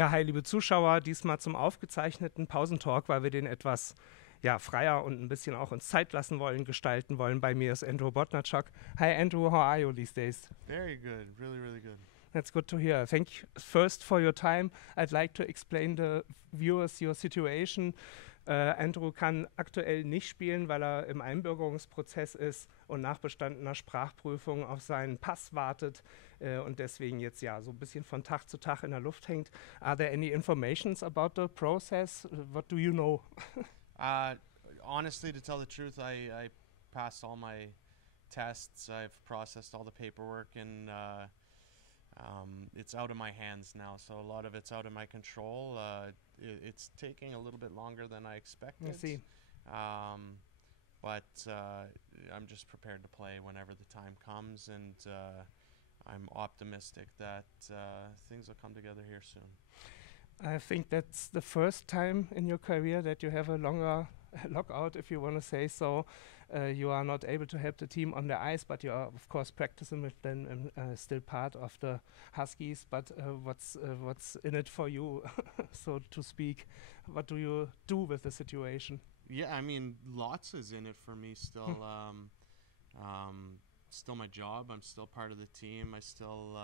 Ja, hi liebe Zuschauer, diesmal zum aufgezeichneten Pausentalk, weil wir den etwas freier und ein bisschen auch uns Zeit lassen wollen, gestalten wollen. Bei mir ist Andrew Bodnarchuk. Hi Andrew, how are you these days? Very good, really, really good. That's good to hear. Thank you first for your time. I'd like to explain the viewers your situation. Andrew kann aktuell nicht spielen, weil er im Einbürgerungsprozess ist und nach bestandener Sprachprüfung auf seinen Pass wartet und deswegen jetzt so ein bisschen von Tag zu Tag in der Luft hängt. Are there any informations about the process? What do you know? Honestly, to tell the truth, I passed all my tests. I've processed all the paperwork, and it's out of my hands now. So a lot of it's out of my control. It's taking a little bit longer than I expected. I see. But I'm just prepared to play whenever the time comes, and I'm optimistic that things will come together here soon. I think that's the first time in your career that you have a longer lockout, if you want to say so. You are not able to help the team on the ice, but you are, of course, practicing with them and still part of the Huskies. But what's in it for you, so to speak? What do you do with the situation? Yeah, I mean, lots is in it for me still. Still my job. I'm still part of the team. I still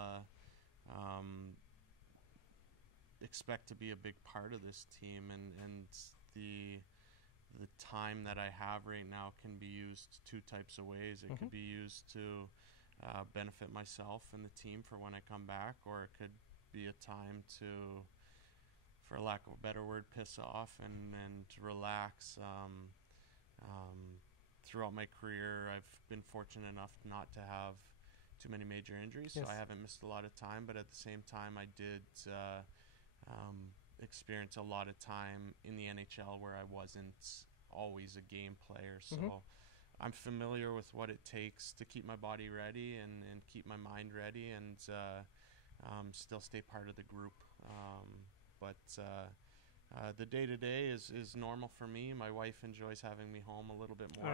expect to be a big part of this team, and the time that I have right now can be used two types of ways. It could be used to benefit myself and the team for when I come back, or it could be a time to, for lack of a better word, piss off and relax. Throughout my career, I've been fortunate enough not to have too many major injuries, so I haven't missed a lot of time, but at the same time I did experience a lot of time in the NHL where I wasn't always a game player. So I'm familiar with what it takes to keep my body ready and keep my mind ready and still stay part of the group. But the day-to-day is normal for me. My wife enjoys having me home a little bit more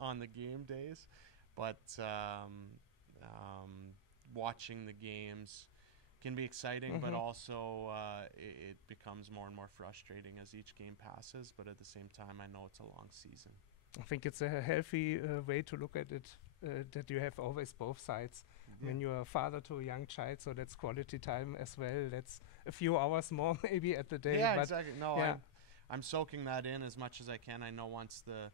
on the game days. But watching the games can be exciting, but also it becomes more and more frustrating as each game passes. But at the same time, I know it's a long season. I think it's a healthy way to look at it, that you have always both sides. Yeah. When you're a father to a young child, so that's quality time as well. That's a few hours more maybe at the day. Yeah, but exactly. No, I'm soaking that in as much as I can. I know once the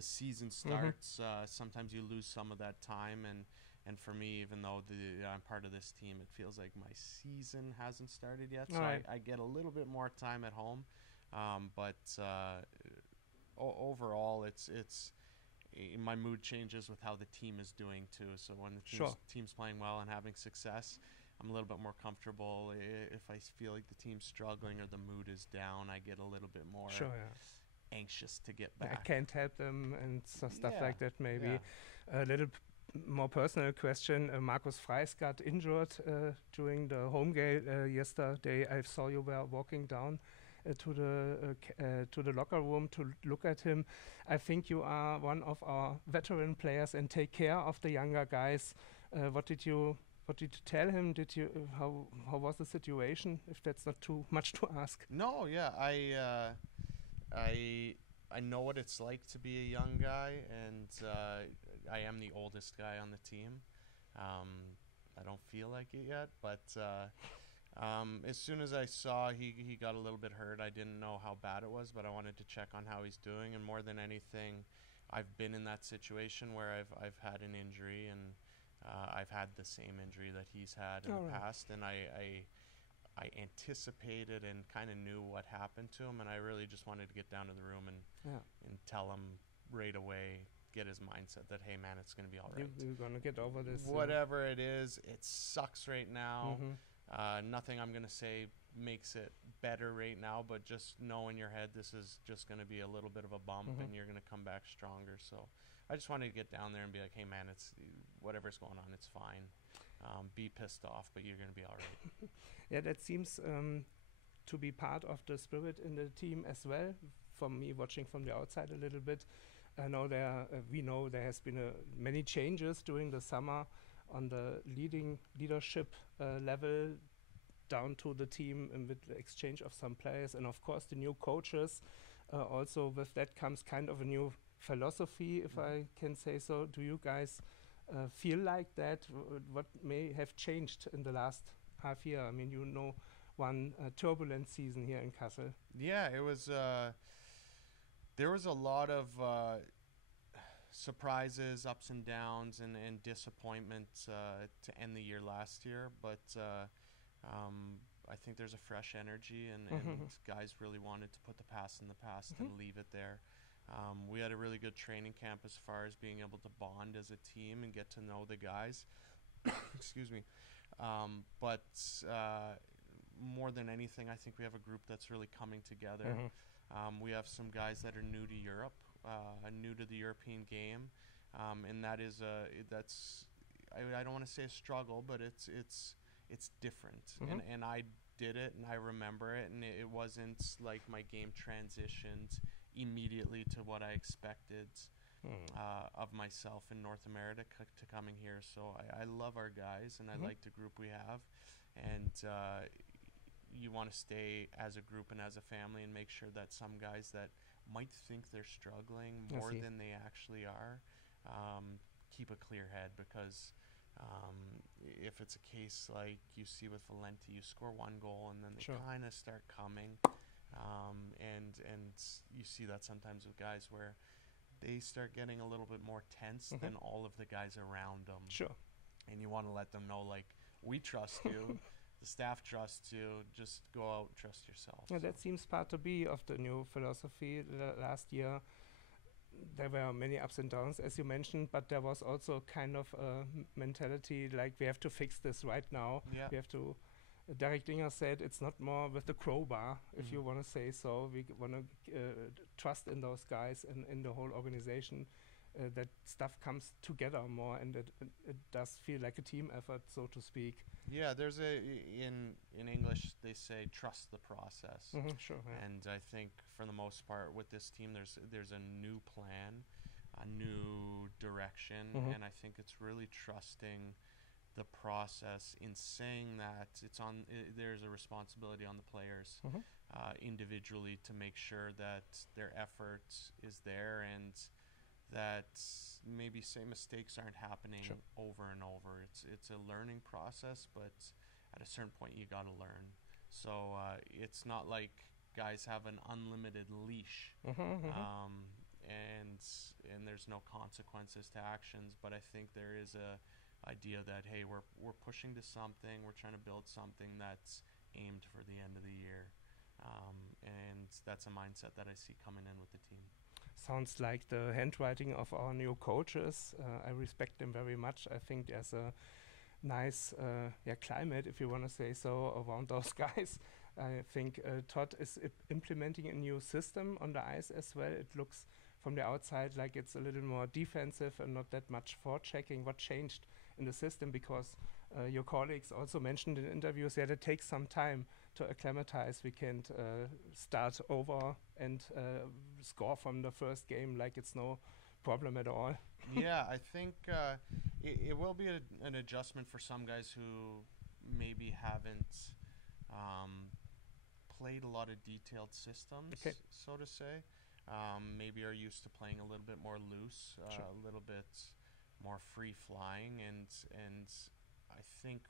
season starts, sometimes you lose some of that time, and for me, even though I'm part of this team, it feels like my season hasn't started yet. So I get a little bit more time at home. But overall, it's my mood changes with how the team is doing too. So when the team's playing well and having success, I'm a little bit more comfortable. If I feel like the team's struggling or the mood is down, I get a little bit more anxious to get back. I can't help them and stuff like that maybe. A little more personal question. Markus Freis got injured during the home game yesterday. I saw you were walking down to the locker room to look at him. I think you are one of our veteran players and take care of the younger guys. What did you tell him? How was the situation? If that's not too much to ask. No, yeah, I know what it's like to be a young guy, and I am the oldest guy on the team. I don't feel like it yet, but as soon as I saw he got a little bit hurt, I didn't know how bad it was, but I wanted to check on how he's doing. And more than anything, I've been in that situation where I've had an injury, and I've had the same injury that he's had in the past, and I anticipated and kind of knew what happened to him, and I really just wanted to get down to the room and tell him right away, get his mindset that, hey man, it's going to be all right. You're going to get over this. Whatever it is, it sucks right now. Nothing I'm going to say makes it better right now, but just know in your head this is just going to be a little bit of a bump, and you're going to come back stronger. So I just wanted to get down there and be like, hey man, it's whatever's going on, it's fine. Be pissed off, but you're going to be all right. Yeah, that seems to be part of the spirit in the team as well. From me watching from the outside a little bit, I know we know there has been many changes during the summer on the leadership level. down to the team with the exchange of some players, and of course the new coaches. Also with that comes kind of a new philosophy, if I can say so. Do you guys feel like that? What may have changed in the last half year? I mean, one turbulent season here in Kassel. Yeah, it was. There was a lot of surprises, ups and downs, and disappointment to end the year last year. But I think there's a fresh energy, and guys really wanted to put the past in the past and leave it there. We had a really good training camp as far as being able to bond as a team and get to know the guys. Excuse me. But more than anything, I think we have a group that's really coming together. We have some guys that are new to Europe, new to the European game, and that is I don't want to say a struggle, but it's different. And I did it, and I remember it, and it wasn't like my game transitioned immediately to what I expected of myself in North America to coming here. So I love our guys, and I like the group we have, and you want to stay as a group and as a family and make sure that some guys that might think they're struggling more than they actually are, keep a clear head, because if it's a case like you see with Valenti, you score one goal and then they kind of start coming, and you see that sometimes with guys where they start getting a little bit more tense than all of the guys around them. And you want to let them know, like, we trust you. The staff trusts you. Just go out, trust yourself. Yeah, that seems part to be of the new philosophy. Last year, there were many ups and downs, as you mentioned, but there was also kind of a mentality like we have to fix this right now. We have to. Derek Dinger said it's not more with the crowbar, if you want to say so. We want to trust in those guys and in the whole organization. That stuff comes together more, and it does feel like a team effort, so to speak. Yeah, there's in English they say trust the process. And I think for the most part with this team there's a new plan, a new direction, and I think it's really trusting the process in saying that there's a responsibility on the players individually to make sure that their effort is there, and that maybe same mistakes aren't happening over and over. It's a learning process, but at a certain point you got to learn. So it's not like guys have an unlimited leash, and there's no consequences to actions. But I think there is a idea that, hey, we're pushing to something. We're trying to build something that's aimed for the end of the year, and that's a mindset that I see coming in with the team. Sounds like the handwriting of our new coaches. I respect them very much. I think there's a nice climate, if you want to say so, around those guys. I think Todd is implementing a new system on the ice as well. It looks from the outside like it's a little more defensive and not that much forechecking. What changed in the system? Because your colleagues also mentioned in interviews that it takes some time to acclimatize. We can't start over and score from the first game like it's no problem at all. Yeah, I think it will be an adjustment for some guys who maybe haven't played a lot of detailed systems, so to say. Maybe are used to playing a little bit more loose, a little bit more free flying, and I think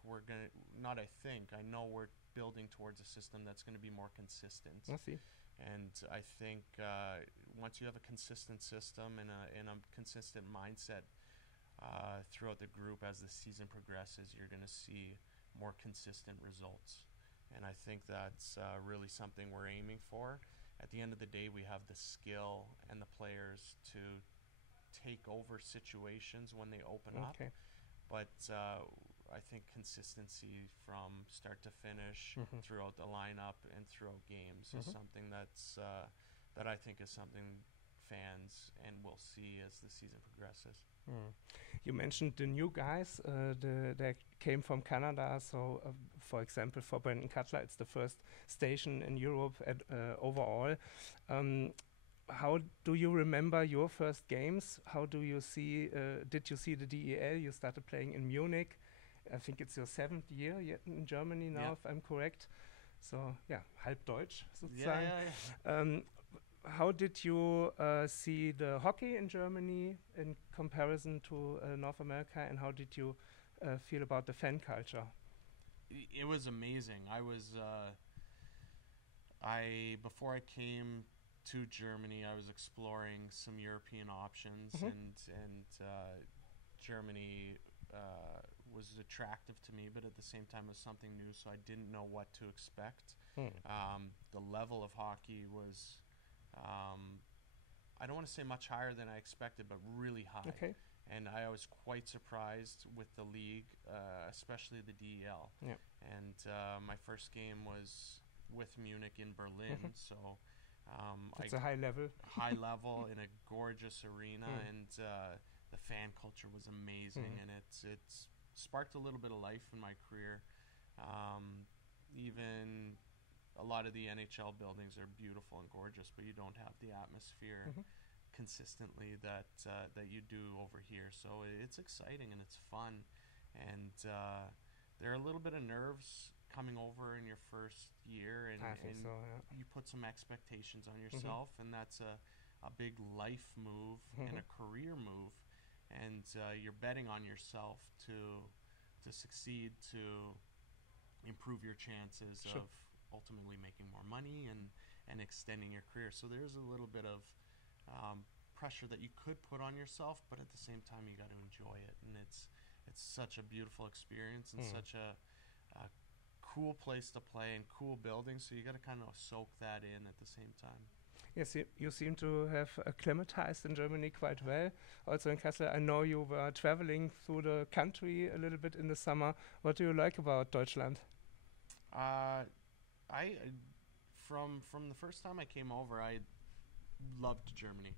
I know we're building towards a system that's going to be more consistent. And I think once you have a consistent system and a consistent mindset throughout the group as the season progresses, you're going to see more consistent results. And I think that's really something we're aiming for. At the end of the day, we have the skill and the players to take over situations when they open up. But I think consistency from start to finish throughout the lineup and throughout games is something that I think is something fans and will see as the season progresses. You mentioned the new guys that came from Canada. So, for example, for Brandon Cutler, it's the first station in Europe overall. How do you remember your first games? How do you see? Did you see the DEL? You started playing in Munich I think it's your 7th year yet in Germany now, if I'm correct. So, yeah, halb Deutsch, sozusagen. How did you see the hockey in Germany in comparison to North America, and how did you feel about the fan culture? It was amazing. Before I came to Germany, I was exploring some European options, and Germany was attractive to me, but at the same time it was something new, so I didn't know what to expect. The level of hockey was, I don't want to say much higher than I expected, but really high. Okay. And I was quite surprised with the league, especially the DEL. Yeah. And my first game was with Munich in Berlin, so it's a high level. High level in a gorgeous arena, and the fan culture was amazing, and it's sparked a little bit of life in my career. Even a lot of the NHL buildings are beautiful and gorgeous, but you don't have the atmosphere consistently that you do over here. So it's exciting and it's fun, and there are a little bit of nerves coming over in your first year, and you put some expectations on yourself, and that's a big life move and a career move, and you're betting on yourself to succeed, to improve your chances of ultimately making more money and extending your career. So there's a little bit of pressure that you could put on yourself, but at the same time you got to enjoy it, and it's such a beautiful experience and such a cool place to play and cool buildings, so you got to kind of soak that in at the same time. Yes, you seem to have acclimatized in Germany quite well. Also in Kassel, I know you were traveling through the country a little bit in the summer. What do you like about Deutschland? From the first time I came over, I loved Germany.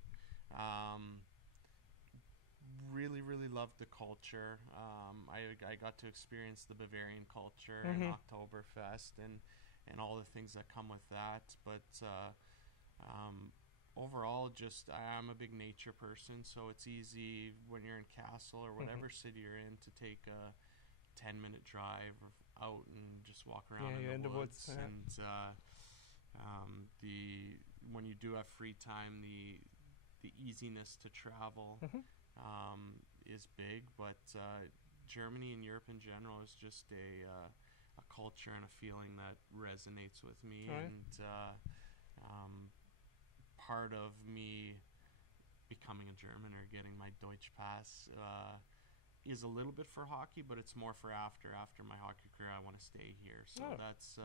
Really loved the culture. I got to experience the Bavarian culture and Oktoberfest and all the things that come with that. But overall, I'm a big nature person, so it's easy when you're in Kassel or whatever city you're in to take a 10-minute drive out and just walk around in the woods. And when you do have free time, the easiness to travel is big, but Germany and Europe in general is just a culture and a feeling that resonates with me. And part of me becoming a German or getting my Deutsch Pass is a little bit for hockey, but it's more for after my hockey career. I want to stay here, so that's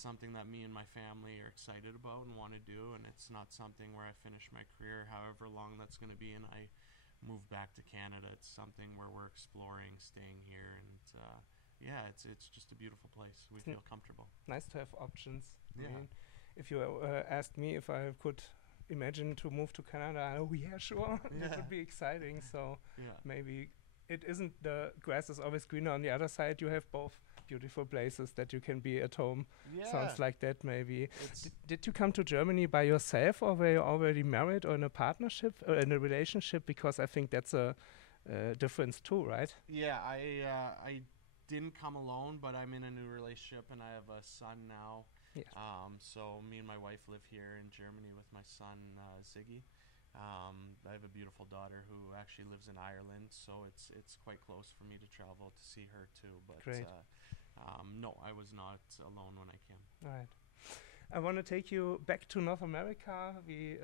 something that me and my family are excited about and want to do. And it's not something where I finish my career, however long that's going to be, and I move back to Canada. It's something where we're exploring staying here, and it's just a beautiful place. We feel comfortable. Nice to have options. Yeah. I mean, if you asked me if I could imagine to move to Canada, sure, that would be exciting. So maybe it isn't the grass is always greener on the other side. You have both beautiful places that you can be at home. Sounds like that maybe. Did you come to Germany by yourself, or were you already married or in a partnership or in a relationship? Because I think that's a difference too, right? Yeah, I didn't come alone, but I'm in a new relationship and I have a son now. Yes. So me and my wife live here in Germany with my son, Ziggy. I have a beautiful daughter who actually lives in Ireland, so it's quite close for me to travel to see her too. But no, I was not alone when I came. All right. I want to take you back to North America. We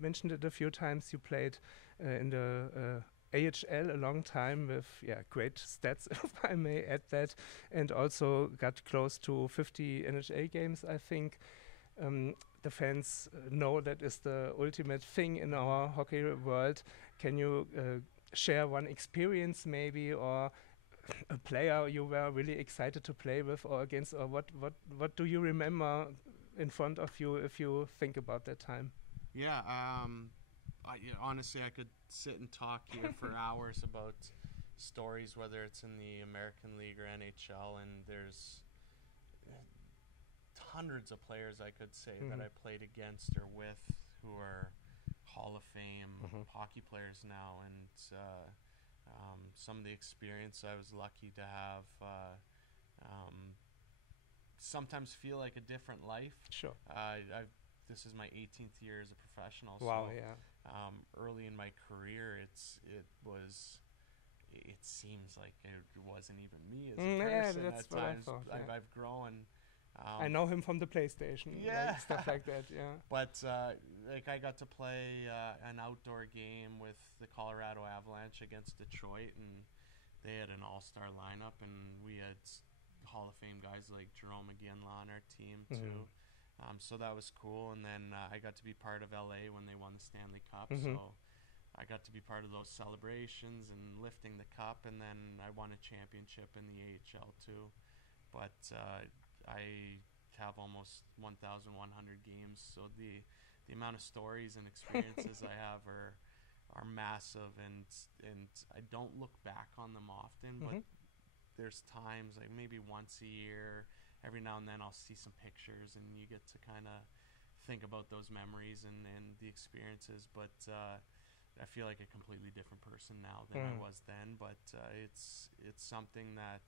mentioned it a few times. You played in the AHL a long time with great stats, if I may add that, and also got close to 50 NHL games, I think. The fans know that is the ultimate thing in our hockey world. Can you share one experience maybe, or a player you were really excited to play with or against, or what do you remember in front of you if you think about that time? Yeah, honestly, I could sit and talk here for hours about stories, whether it's in the American League or NHL, and there's hundreds of players I could say that I played against or with who are Hall of Fame hockey players now, and some of the experience I was lucky to have. Sometimes feel like a different life. Sure. This is my 18th year as a professional. Wow. So, Yeah. early in my career, it seems like it wasn't even me as a person. Yeah, that's at what I times. thought, yeah. I've grown. I know him from the PlayStation. Yeah. Like stuff like that. Yeah. But like I got to play an outdoor game with the Colorado Avalanche against Detroit, and they had an all-star lineup, and we had Hall of Fame guys like Jerome McGinley on our team too. So that was cool. And then I got to be part of LA when they won the Stanley Cup. So I got to be part of those celebrations and lifting the cup. And then I won a championship in the AHL too. But I have almost 1,100 games. So the amount of stories and experiences I have are massive. And I don't look back on them often, but there's times, like maybe once a year, every now and then I'll see some pictures, and you get to kind of think about those memories and the experiences. But I feel like a completely different person now than I was then. But it's something that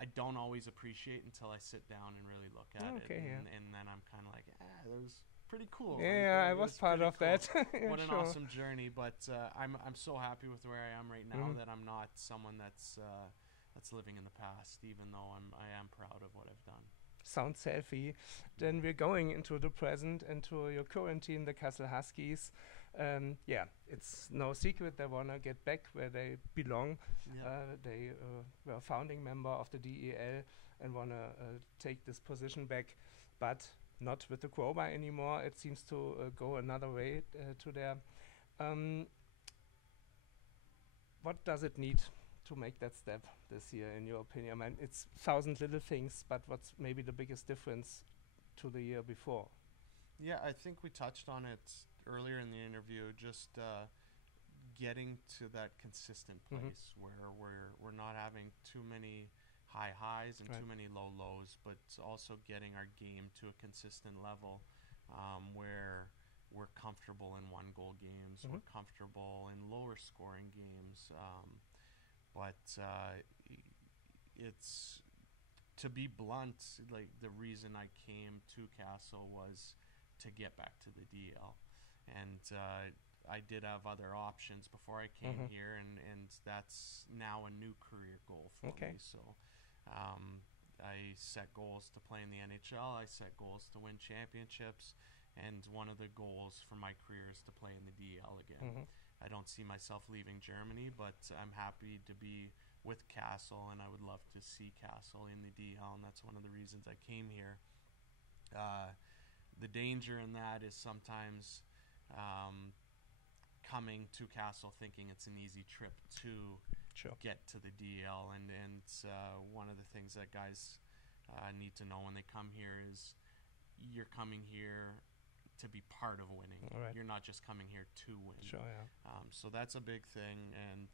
I don't always appreciate until I sit down and really look at it. And then I'm kind of like, that was pretty cool. Yeah, I was part of that. What an awesome journey. But I'm so happy with where I am right now that I'm not someone that's living in the past, even though I am proud of what I've done. Sounds healthy. Then we're going into the present and to your current team, the Kassel Huskies. It's no secret they want to get back where they belong. They were a founding member of the DEL and want to take this position back, but not with the crowbar anymore. It seems to go another way to there. What does it need to make that step this year, in your opinion? I mean, it's 1,000 little things, but what's maybe the biggest difference to the year before? Yeah, I think we touched on it earlier in the interview, just getting to that consistent place where we're not having too many high highs and too many low lows, but also getting our game to a consistent level where we're comfortable in one goal games, we're comfortable in lower scoring games, but it's, to be blunt, like the reason I came to Kassel was to get back to the DL, and I did have other options before I came here, and that's now a new career goal for me. So I set goals to play in the NHL, I set goals to win championships, and one of the goals for my career is to play in the DL again. I don't see myself leaving Germany, but I'm happy to be with Kassel, and I would love to see Kassel in the DL, and that's one of the reasons I came here. The danger in that is sometimes coming to Kassel thinking it's an easy trip to get to the DL, and one of the things that guys need to know when they come here is you're coming here to be part of winning. You're not just coming here to win. So that's a big thing, and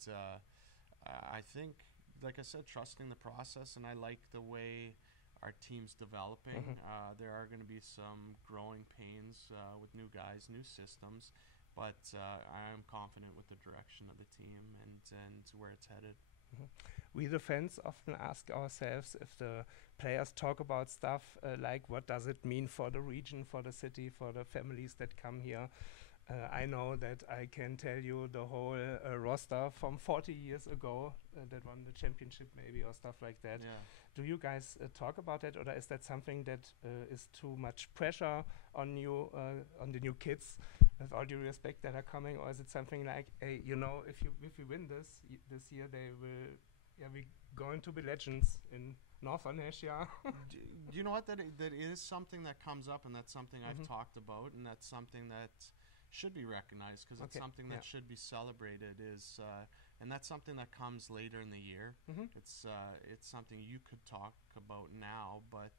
I think, like I said, trusting the process, and I like the way our team's developing. There are going to be some growing pains with new guys, new systems, but I am confident with the direction of the team and where it's headed. We the fans often ask ourselves if the players talk about stuff like what does it mean for the region, for the city, for the families that come here. I know that I can tell you the whole roster from 40 years ago that won the championship maybe, or stuff like that. Do you guys talk about that, or is that something that is too much pressure on you, on the new kids, with all due respect, that are coming, or is it something like, hey, you know, if we win this year, they will be going to be legends in Northern Asia? Do you know what, that is something that comes up, and that's something I've talked about, and that's something that should be recognized, because it's something that should be celebrated, and that's something that comes later in the year. It's something you could talk about now, but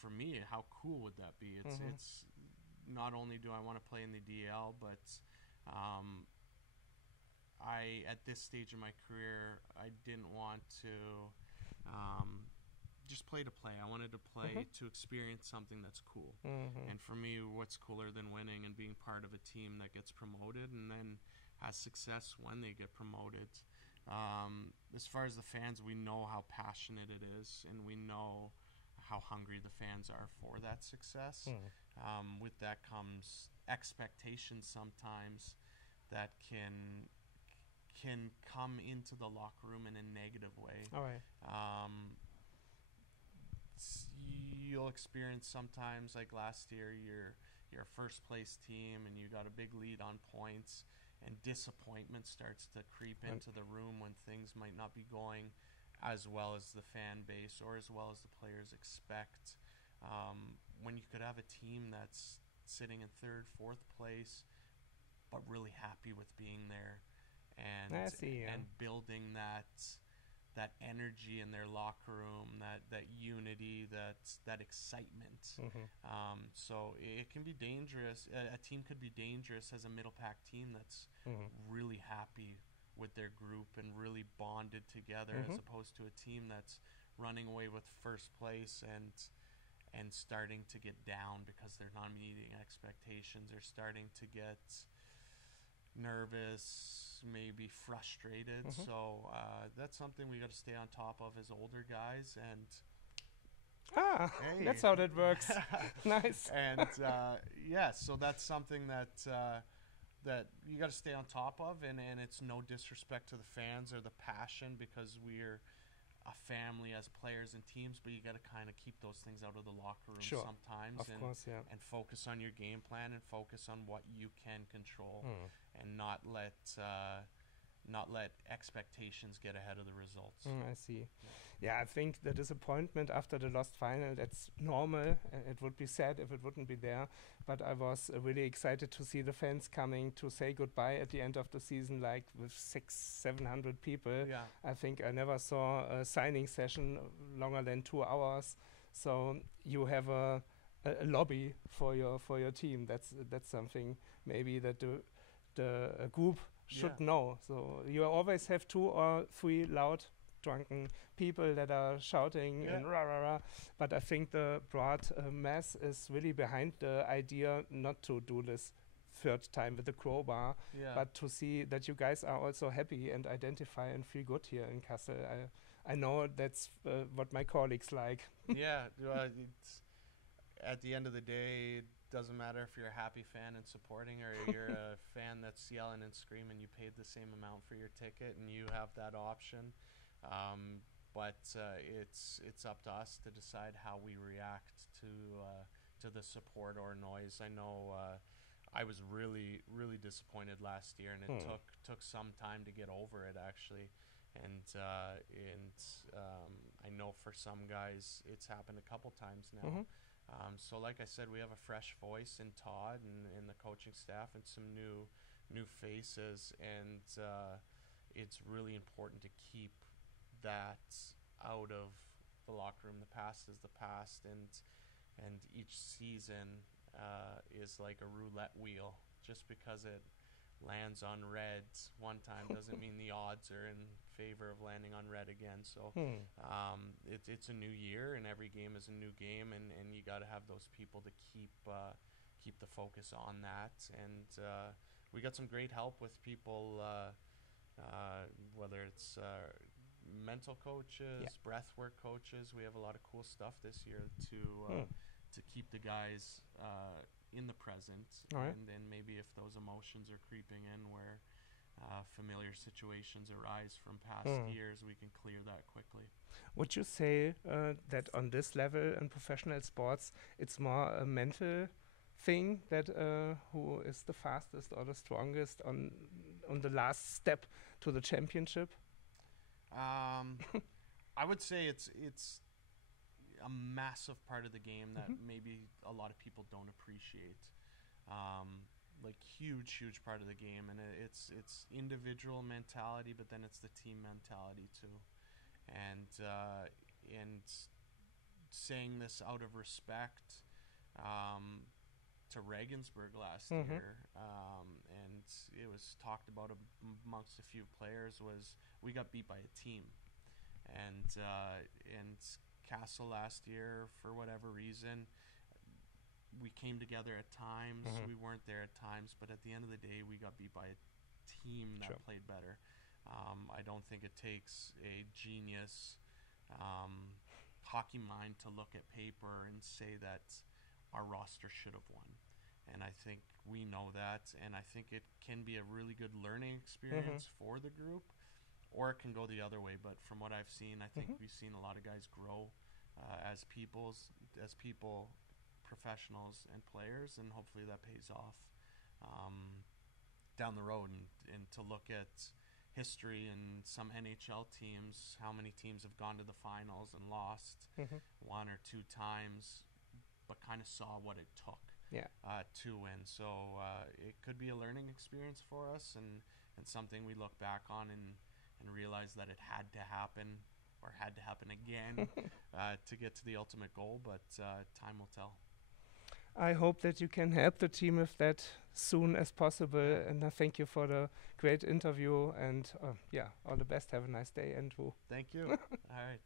for me, how cool would that be? It's not only do I want to play in the DL, but at this stage of my career, I didn't want to just play to play. I wanted to play to experience something that's cool. And for me, what's cooler than winning and being part of a team that gets promoted, and then has success when they get promoted. As far as the fans, we know how passionate it is, and we know how hungry the fans are for that success. With that comes expectations sometimes that can come into the locker room in a negative way. All right. You'll experience sometimes, like last year, you're a first place team and you got a big lead on points, and disappointment starts to creep into the room when things might not be going as well as the fan base or as well as the players expect. When you could have a team that's sitting in third, fourth place, but really happy with being there, and and building that energy in their locker room, that unity, that excitement. So it can be dangerous. A team could be dangerous as a middle pack team that's really happy with their group and really bonded together, as opposed to a team that's running away with first place and starting to get down because they're not meeting expectations, or starting to get nervous, maybe frustrated. So that's something we got to stay on top of as older guys. And hey, that's how that works. Nice. And so that's something that you got to stay on top of, and it's no disrespect to the fans or the passion, because we're a family as players and teams, but you got to kind of keep those things out of the locker room sometimes, and focus on your game plan and focus on what you can control, and not let expectations get ahead of the results. I see. Yeah, I think the disappointment after the lost final, that's normal. It would be sad if it wouldn't be there. But I was really excited to see the fans coming to say goodbye at the end of the season, like with 600-700 people. Yeah. I think I never saw a signing session longer than 2 hours. So you have a lobby for your team. That's something maybe that the group should know. So you always have 2 or 3 loud, drunken people that are shouting and rah rah rah. But I think the broad mass is really behind the idea not to do this third time with the crowbar, but to see that you guys are also happy and identify and feel good here in Kassel. I know that's what my colleagues like. It's, at the end of the day, it doesn't matter if you're a happy fan and supporting, or you're a fan that's yelling and screaming. You paid the same amount for your ticket, and you have that option. But it's up to us to decide how we react to the support or noise. I know I was really disappointed last year, and it took some time to get over it, actually. And I know for some guys it's happened a couple times now. So like I said, we have a fresh voice in Todd and the coaching staff, and some new faces, and it's really important to keep that out of the locker room. The past is the past, and each season is like a roulette wheel. Just because it lands on red one time doesn't mean the odds are in favor of landing on red again. So it's a new year, and every game is a new game, and you got to have those people to keep the focus on that. And we got some great help with people, whether it's mental coaches, breathwork coaches. We have a lot of cool stuff this year to keep the guys in the present, and maybe if those emotions are creeping in where familiar situations arise from past years, we can clear that quickly. Would you say that on this level in professional sports, it's more a mental thing, that who is the fastest or the strongest on the last step to the championship? I would say it's a massive part of the game that maybe a lot of people don't appreciate. Like huge part of the game, and it's individual mentality, but then it's the team mentality too. And saying this out of respect to Regensburg last year, and it was talked about amongst a few players, was we got beat by a team, and Kassel last year, for whatever reason, we came together at times. We weren't there at times, but at the end of the day, we got beat by team that Sure. played better. I don't think it takes a genius hockey mind to look at paper and say that our roster should have won. And I think we know that, and I think it can be a really good learning experience for the group, or it can go the other way. But from what I've seen, I think we've seen a lot of guys grow as people, professionals and players, and hopefully that pays off down the road. And to look at history and some NHL teams, how many teams have gone to the finals and lost one or two times, but kind of saw what it took to win. So it could be a learning experience for us, and something we look back on and realize that it had to happen, or had to happen again to get to the ultimate goal, but time will tell. I hope that you can help the team with that soon as possible, and I thank you for the great interview, and all the best. Have a nice day, Andrew. Thank you. All right.